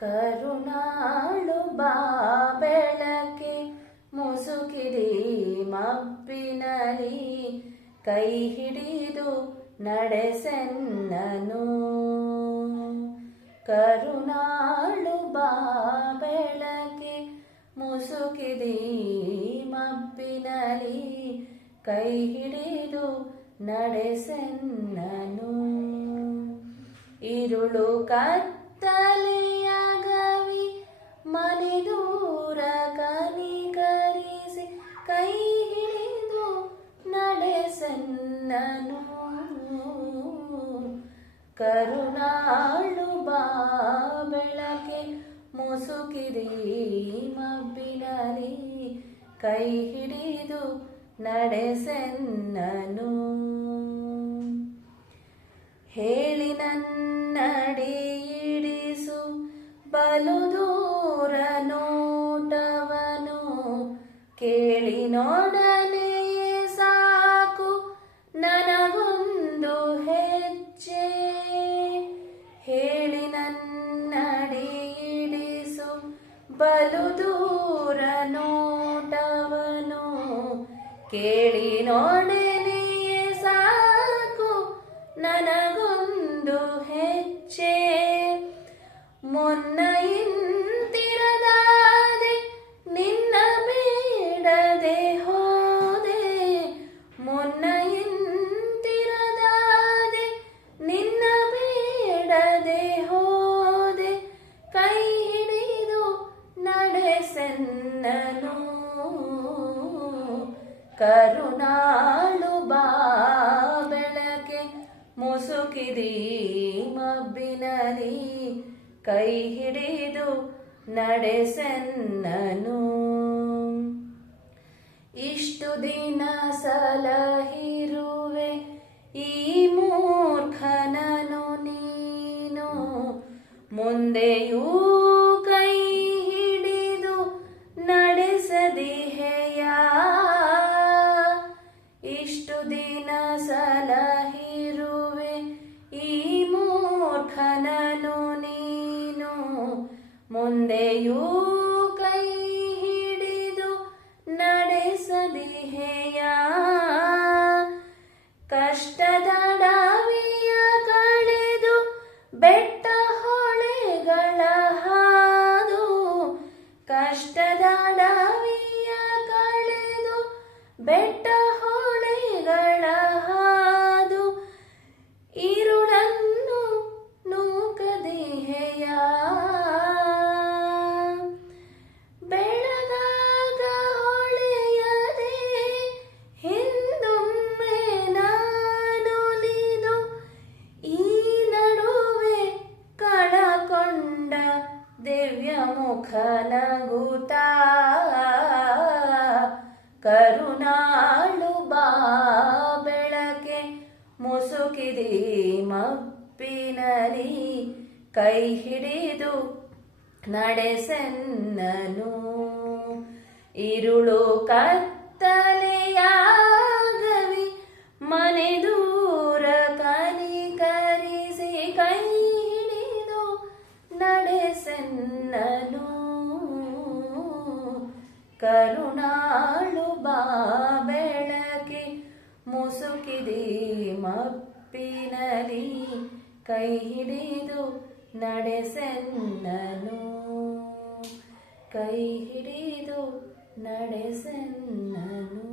ಕರುಣಾಳು ಬಾ ಬೆಳಕೆ ಮುಸುಕಿರಿ ಮಬ್ಬಿನಲಿ ಕೈ ಹಿಡಿದು ನಡೆಸೆನ್ನನು. ಕರುಣಾಳು ಬಾ ಬೆಳಕೆ ಮುಸುಕಿರಿ ಮಬ್ಬಿನಲಿ ಕೈ ಹಿಡಿದು ನಡೆಸೆನ್ನನು. ഇരുളു ಕತ್ತಲೆಯಾಗವಿ ಮನೆ ದೂರ ಕನಿಕರಿಸಿ ಕೈ ಹಿಡಿದು ನಡೆಸೆನ್ನನು. ಕರುಣಾಳು ಬಾ ಬೆಳಕೆ ಮುಸುಕಿರಿ ಮಬ್ಬಿನಲಿ ಕೈ ಹಿಡಿದು ನಡೆಸೆನ್ನನು. ಹೇಳಿ ನನ್ನಡಿಯಿಡಿಸು ಬಲು ದೂರ ನೋಟವನು ಕೇಳಿ ನೋಡನೆಯೇ ಸಾಕು ನನಗೊಂದು ಹೆಜ್ಜೆ. ಹೇಳಿ ನನ್ನಡಿಯಿಡಿಸು ಬಲು ದೂರ ನೋಟವನು ಕೇಳಿ ನೋಡನೆಯೇ ಸಾಕು ನನಗೊಂದು ಹೆಜ್ಜೆ. ಮೊನ್ನ ಇಂತಿರದಾದೆ ನಿನ್ನ ಬೇಡದೆ ಹೋದೆ. ಮೊನ್ನ ಇಂತಿರದಾದೆ ನಿನ್ನ ಬೇಡದೆ ಹೋದೆ. ಕೈ ಹಿಡಿದು ನಡೆಸೆನ್ನನು. ಕರುಣಾಳು ಬಾ ಬೆಳಕೆ ಮುಸುಕಿರಿ ಮಬ್ಬಿನಲಿ ಕೈ ಹಿಡಿದು ನಡೆಸೆನ್ನನು. ಇಷ್ಟು ದಿನ ಸಲಹಿರುವೆ ಈ ಮೂರ್ಖನನು ನೀನು ಮುಂದೆಯೂ ಕೈ ಹಿಡಿದು ನಡೆಸದಿಹೆಯ. ಇಷ್ಟು ದಿನ ಸಲಹಿರುವೆ ಈ ಮೂರ್ಖನನು ನೀನು ಮುಂದೆಯೂ ಕೈ ಹಿಡಿದು ನಡೆಸದಿಹೆಯ. ಕಷ್ಟದ ಡಾವಿಯ ಕಳೆದು ಬೆಟ್ಟ ಹೊಳೆಗಳ ಹಾದು. ಕಷ್ಟದ ಡಾವಿಯ ಕಳೆದು ಬೆಟ್ಟ ಹೊಳೆಗಳ ಹಾದು. ഇരുಳನ್ನು ನೂಕದಿಹೆಯ. ಬೆಳಗಾಗ ಹೊಳೆಯದೆ ಹಿಂದೊಮ್ಮೆ ನಾನುಲಿದು ಈ ನಡುವೆ ಕಳಕೊಂಡ ದಿವ್ಯ ಮುಖ ನಗುತ್ತ. ಕರುಣಾಳು ಬಾ ಬೆಳಕೆ ಮುಸುಕಿರಿ ಮಬ್ಬಿನಲಿ ಕೈ ಹಿಡಿದು ನಡೆಸೆನ್ನನು. ഇരുಳು ಕತ್ತಲೆಯಾಗವಿ ಮನೆ ದೂರ ಕನಿಕರಿಸಿ ಕೈ ಹಿಡಿದು ನಡೆಸೆನ್ನನು. ಕರುಣಾಳು ಬಾ ಬೆಳಕೆ ಮುಸುಕಿರಿ ಮಬ್ಬಿನಲಿ ಕೈ ಹಿಡಿದು ನಡೆಸೆನ್ನನು. ಕೈ ಹಿಡಿದು ನಡೆಸೆನ್ನನು.